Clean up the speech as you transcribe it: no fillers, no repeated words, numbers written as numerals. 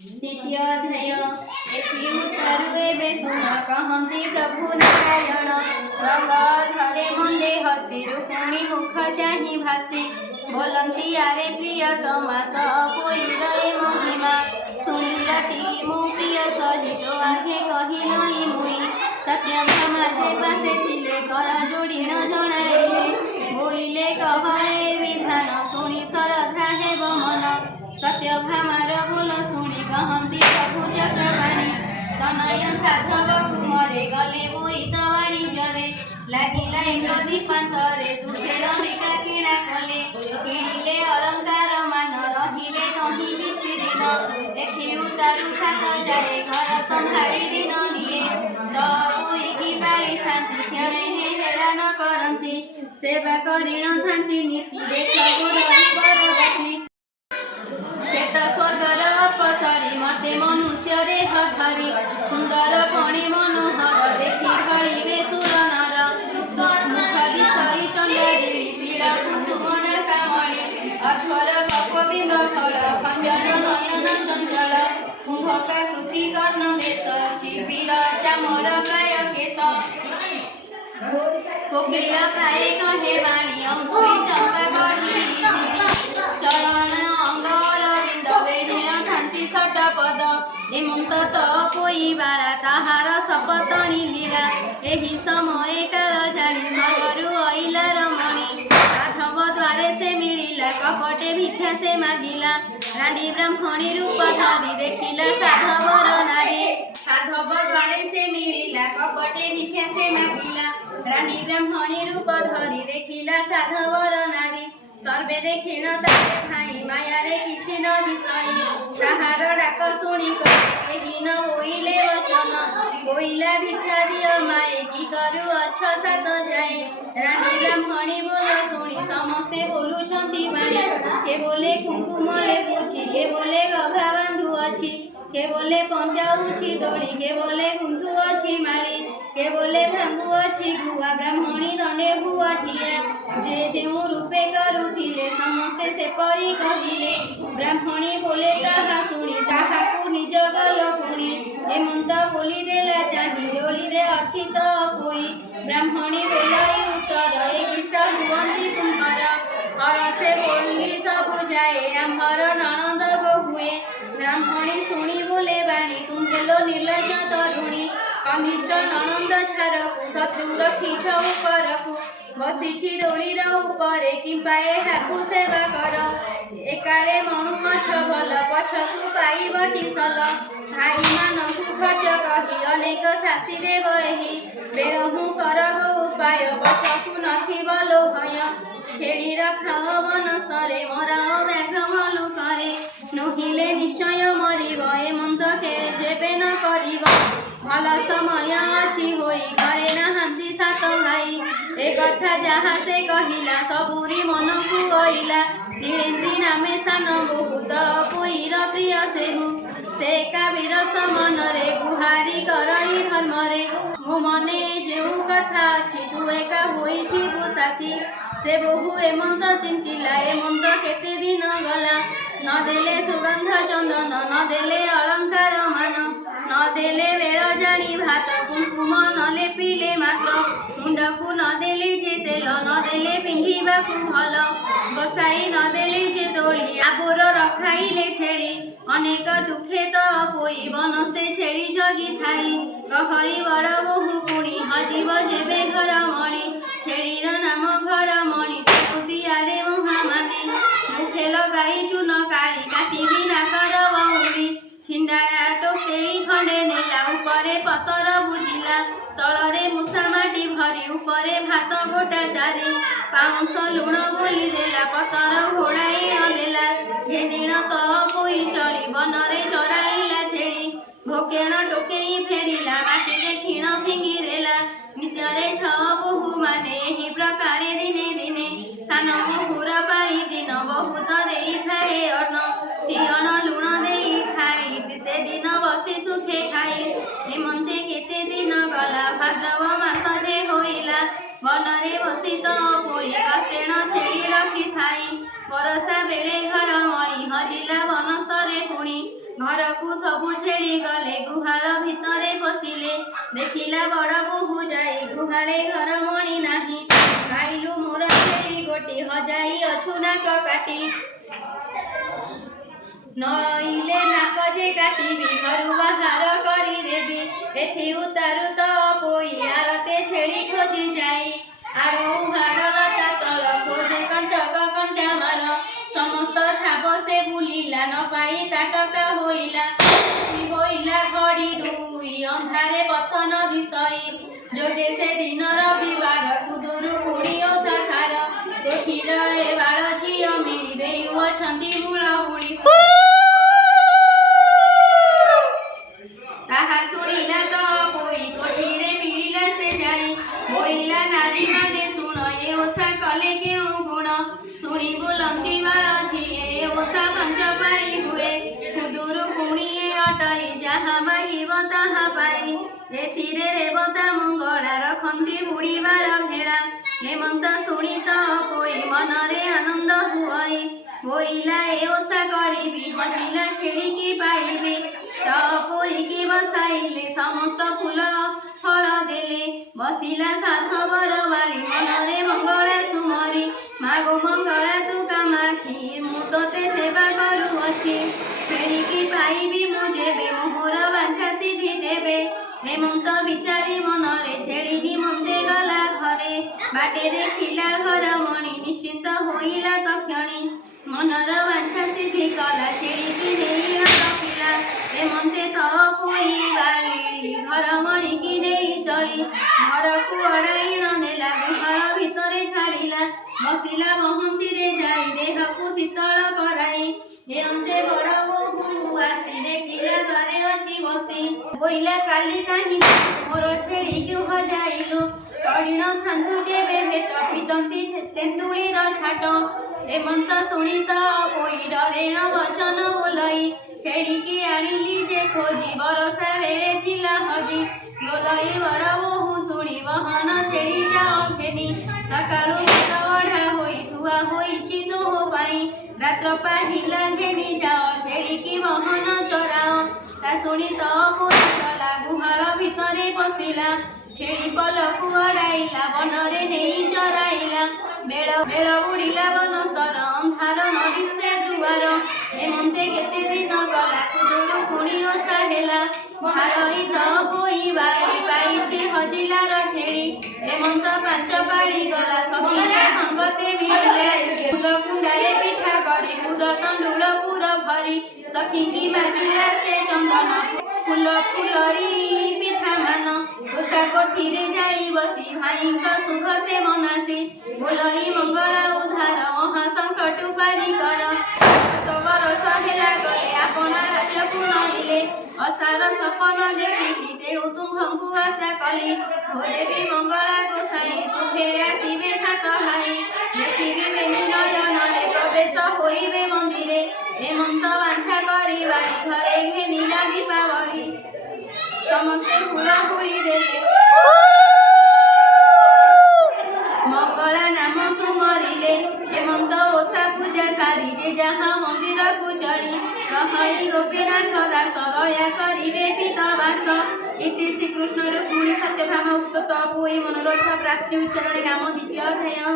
द्वितीय अध्याय एथिउतारु एबे सुन कहन्ति प्रभु नारायण रंग धरे मंदे हसी रुक्मिणी मुख चाहि भासी बोलन्ति आरे प्रियतमा त पोइर ए महिमा सुनिलटी मो प्रिय सहित आगे कहिलई मुई सत्यम समाजे पासे थिले कर जोड़ी न जणाइले बोइले कह ए विधान सुनि श्रद्धा हेब मन सत्यभामार बोल शुणी कहन्ति प्रभु चक्रपाणी तनय साधव कुमरे गले बोईत वाणिज्ୟରେ लागिला एक दीपान्तरे सुखेर मृगा किणा कले किणिले अलंकार मान रहिले कहीं किछि दिन एथिउतारु सात जाए घर संभाळी दिन निये त पोईकी पाଳି थांती खेळे हे हेला न करन्ति सेवा करिण थांती नीति देख गुरु परगति श्वेत स्वर्गर अपसरी मते मनुष्य देह धरी सुंदर फणी मनोहर देखि फळिबे सुर नर मुख दिशई चंद्रगिरी तीर कुसुमर श्यामळी अध्वर कपबिंब फल खंजन नयन चंचल कुंभकाकृति कर्ण देश चिपिर चामर प्राय केश कोकिल प्राय कहे वाणी अंगुरी चंपा गढ़ी चरण पद एमंत तो पोई बाला ताहार सपतणी लीला एही समय काल जानी स्वर्गरु अइला रमणी साधव द्वारे से मिलिला कपटे भिक्षा से मागिला रानी ब्राह्मणी रूप धरी देखिला साधवर नारी साधव द्वारे से मिलिला कपटे भिक्षा से मागिला रानी ब्राह्मणी रूप धरी देखिला साधवर नारी सर्वे देखिन तारे भाई मायारे किछि न दिसई ताहार डाक शुणी केहि न होइले वचन बोइला भिक्षा दिय माए की करू अछ सात जाए रानी ब्राह्मणी बोल शुणी समस्ते बोलुछंती बाणी के बोले कुंकुम लेपुछि के बोले गभा बांधु अछि के बोले पंचाउछि दोली के बोले गुंथु अछि माली के बोले भांगु अछि गुआ ब्राह्मणी दने भुआ ठिया जे जेउ रूपे करुथिले समस्ते से परी कहिले ब्राह्मणी बोले ताहा शुणी ताहाकु निज गल पुणी एमंत बोली देला चाहि दोली रे अछि त पोई ब्राह्मणी बोलाई उत्तर ए किसा हुअंती तुम्हार हर से बोली सब जाए आमर ननंद गो हुए ब्राह्मणी शुणी बोले बाणी तुम हेलो निर्लज तरुणी कनिष्ठ ननंद छारकु शत्रु रखिछ उपरकु बसिछि दोलीर उपरे किंपा एहाकु सेवा कर एकारे मणु मछ भल पछकु पाइब टिसल भाई मानकु खच कहि अनेक शासी देव एही बेरहु कर गो उपाय पछकु नथिब लोभय छेलीर खाओ बनस्तरे मराओ व्याघ्र भलु करे नहिले निश्चय मरिब एमंत के जेबे न करिब भल समय अछि होई करे नाहांती सात भाई ए कथा जहाँ से कहिला सबुरी मन को गइला शिलेन्द्री नामे सान बहुत पोईर प्रिय सेहु से काबीर समन रे गुहारी करई धर्म रे मो मने जेउ कथा अछि तू एका होइथिबु साथी से बहु एमंत चिंतिला एमंत केते दिन गला न देले सुगंध चंदन न देले अलंकार मान न देले बेल जानी भात कुंकुम न लेपिले मात्र मुंडकु न देले जे तेल न देले पिंधिबाकु भल बसाई न देले जे दोली आबोर रखाइले छेली अनेक दुखे त पोई बनस्ते छेली जगी थाई गहई बड़ बहु पुणी हजीब जेबे घर मणि छेलीर नाम घर मणि तुतियारे महामाने मुखे लगाई चून काली काटिबी नाकर बाउली छिंडा टोकेई खंडे नेला उपरे पतर बुझिला तलरे मुसा माटी भरी उपरे भात गोटा चारी पाउंस लुण बोली देला पतर घोड़ाई न देला घेनिण त पोई चली बनरे चराइला छेली भोकेण टोकेई फेडिला माटिरे खिण फिंगी देला नित्यरे छ बहु माने एही प्रकारे दिने दिने सान बहुर पाई दिन बहुत देई थाए अन्न तियन लुण देई खाई से दिन बसी सुखे खाई हेमंते केते दिन गला भाद्रव मास जे होइला बनरे बसी त ଖାଇ ବରଷା ବେଳେ ଘର ମଣି ହଜିଲା ବନସ୍ତରେ ପୁଣି ଘରକୁ ସବୁ ଛେଳି ଗଲେ ଗୁହାଳ ଭିତରେ ପଶିଲେ ଦେଖିଲା ବଡ଼ ବୋହୂ ଯାଇ ଗୁହାଳେ ଘର ମଣି ନାହିଁ ଖାଇଲୁ ମୋର ଛେଳି ଗୋଟି ହଜାଇ ଅଛୁ ନାକ କାଟି ନଇଲେ ନାକ ଯେ କାଟିବି ଘରୁ ବାହାର କରିଦେବି ଏଥି ଉତାରୁ ତ ପୋଇ ଆରତେ ଛେଳି ଖୋଜି ଯାଇ ଆଡ଼ ଉହାଡ଼ ଲତା ତଳ ଖୋଜେ କଣ୍ଟକ କଣ୍ଟା ମାଳ ସମସ୍ତ ଠାବ ସେ ବୁଲିଲା ନ ପାଇ ତାଟକା ହୋଇଲା ଘଡ଼ି ଦୁଇ ଅନ୍ଧାରେ ପଥନ ଦିଶଇ ଯୋଗେ ସେ ଦିନ ରବିବାର କୁଦୁରୁ କୁଡ଼ି ଓଷା ସାର ଦେଖିଲ ଏ ବାଳ ଝିଅ ମିଳି ଦେଉଅଛନ୍ତି ମୂଳ ହୁଳି ତାହା ଶୁଣିଲା ତ ପୋଇ କୋଠିରେ ମିଳିଲା ସେ ଯାଇ ବୋଇଲା ନାରୀ ମାନେ ଶୁଣ ଏ ଓଷା କଲେ କେଉଁ ଗୁଣ ଶୁଣି ବୋଲନ୍ତି ବାଳ ଝିଏ ଏ ଓଷା ପାଞ୍ଚ ପାଳି ହୁଏ କୁଦୁରୁ କୁଣିଏ ଅଟଇ ଯାହା ମାଗିବ ତାହା ପାଇ ଏଥିରେ ରେବତା ମଙ୍ଗଳା ରଖନ୍ତି ବୁଡ଼ିବାର ଭେଳା ହେମନ୍ତ ଶୁଣି ତ ପୋଇ ମନରେ ଆନନ୍ଦ ହୁଅଇ ବୋଇଲା ଏ ଓଷା କରିବି ହଜିଲା ଛେଳିକି ପାଇବି ତ ପୋଇକି ବସାଇଲେ ସମସ୍ତ ଫୁଲ ଫଳ ଦେଲେ ବସିଲା ସାଧବର ବାଳି ମନରେ ମଙ୍ଗଳା ସୁମରି ମାଗୋ ମଙ୍ଗଳା ତୁ କାମାକ୍ଷୀ ମୁଁ ତୋତେ ସେବା କରୁଅଛି ଛେଳିକି ପାଇବି ମୁଁ ଯେବେ ମୋହର ବାଞ୍ଛା ସିଦ୍ଧି ଦେବେ ହେମନ୍ତ ବିଚାରି ମନରେ ଛେଳି ନିମନ୍ତେ ଗଲା ଘରେ ବାଟେ ଦେଖିଲା ଘର ମଣି ନିଶ୍ଚିନ୍ତ ହୋଇଲା ତକ୍ଷଣୀ ମନର ବାଞ୍ଛା ସିଦ୍ଧି କଲା ଛେଳିକି ନେଇ ରଖିଲା ହେମନ୍ତେ ତଳ ପୋଇ ବାଳି ଘର ମଣିକି ନେଇ ଚଳି ଘରକୁ ଅଡ଼ାଇଣ ନେଲା ଗୁହାଳ ଭିତରେ ଛାଡ଼ିଲା ବସିଲା ମହନ୍ତିରେ ଯାଇ ଦେହକୁ ଶୀତଳ କରାଇ ହେମନ୍ତେ ବଡ଼ ବୋହୂ ଆସି ଦେଖିଲା ଦ୍ୱାରେ ଅଛି ବସି ବୋଇଲା କାଲି କାହିଁ ମୋର ଛେଳିକୁ ହଜାଇଲୁ ତଡ଼ିଣ ଖାନ୍ତୁ ଯେବେ ଭେଟ ପିଟନ୍ତି ତେନ୍ତୁଳିର ଛାଟ ହେମନ୍ତ ଶୁଣି ତ ପୋଇ ଡରେଣ ବଚନ ଓଲଇ ଛେଳିକି ଆଣିଲି ଯେ ଖୋଜି ବରଷା ବେଳେ ଥିଲା ହଜି ଗୋଲଇ ବଡ଼ ବୋହୂ ଶୁଣି ବହନ ଛେଳି ଯାଅ ଫେନି ସକାଳୁ ଭାତ ବଢ଼ା ହୋଇ ଧୁଆ ହୋଇଛି ତୋହ ପାଇଁ ରାତ୍ର ପାହିଲା ଘେନି ଯାଅ ଛେଳିକି ବହନ ଚରାଅ ତା ଶୁଣି ତ ପୋଇ ଗଲା ଗୁହାଳ ଭିତରେ ପଶିଲା ଛେଳି ପଲକୁ ଅଡ଼ାଇଲା ବନରେ ନେଇ ଚରାଇଲା ବେଳ ବୁଡ଼ିଲା ବନସ୍ତର ଅନ୍ଧାର ନଦୀ ସେ ଦୁଆର ହେମନ୍ତେ କେତେ ଦିନ ଗଲା କୁଦୁରୁ କୁଣି ଓଷା ହେଲା ଭାଳଇ ତ ପୋଇ ବାଳି ପାଇଛି ହଜିଲାର ଛେଳି ହେମନ୍ତ ପାଞ୍ଚ ପାଳି ଗଲା ସଖିଲା ସଙ୍ଗତେ ମିଳିଲେ ମୁଦ କୁଣ୍ଡାରେ ପିଠା କରି ମୁଦ ତଣ୍ଡୁଳ ପୁର ଭରି ସଖିକି ମାଗିଲା ସେ ଚନ୍ଦନ ଫୁଲରି ପିଠା ମାନ ଓଷା କୋଠିରେ ଯାଇ ବସି ଭାଇଙ୍କ ଶୁଭ ସେ ମନାସି ବୋଲଇ ମଙ୍ଗଳା ଉଦ୍ଧାର ମହାସଙ୍କଟ ପାରି କର ବରଷ ହେଲା ଗଲେ ଆପଣା ରାଜ୍ୟକୁ ନଇଲେ ଅସାର ସପନ ଦେଖିଲି ତେଣୁ ତୁମ୍ଭଙ୍କୁ ଆଶା କଲି ଦେବୀ ମଙ୍ଗଳା ଗୋସାଇ ଶୁଭେ ଆସିବେ ସାତ ଭାଇ ଦେଖିବି ବେନି ନୟନରେ ପ୍ରବେଶ ହୋଇବେ ମନ୍ଦିରେ ହେମନ୍ତ ବାଞ୍ଛା କରି ବାଡ଼ି ଘରେ ଘେନିଲା ଦୀପାବଳି ସମସ୍ତେ ଫୁଲ ପୁରି ଦେଲେ ମଙ୍ଗଳା ନାମ ସୁମରିଲେ ହେମନ୍ତ ଓଷା ପୂଜା ସାରି ଯେ ଯାହା ମନ୍ଦିରକୁ ଚଳି ରହଇ ଗୋପୀନାଥ ଦାସ ଦୟା କରିବେ ପିତବାସ ଇତି ଶ୍ରୀକୃଷ୍ଣ ରୁକ୍ମିଣୀ ସତ୍ୟଭାମା ଉକ୍ତ ପୋଇ ମନୋରଥ ପ୍ରାପ୍ତି ଉଚ୍ଚାରଣେ ନାମ ଦ୍ୱିତୀୟ ଅଧ୍ୟାୟ